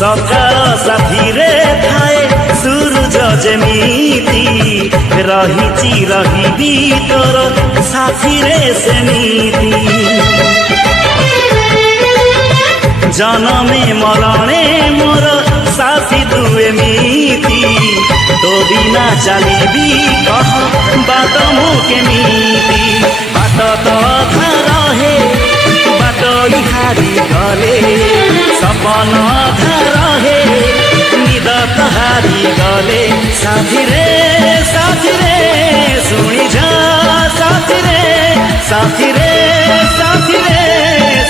सकाळ साथी रे थाए सूरज जेमिति रहिची रहिबी तोर साथी रे सेमिति जनमे मरणे मोर साथी तू एमिति तो बिना चलिबी कह बात मु केमिति बात तो अधा रहे बात हारी गले सपन अधा रहे निद तो हारी गले साथी रे शुणी जा साथी रे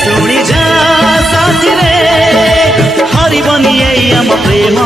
शुणी जा साथी रे हरिबनी आम प्रेम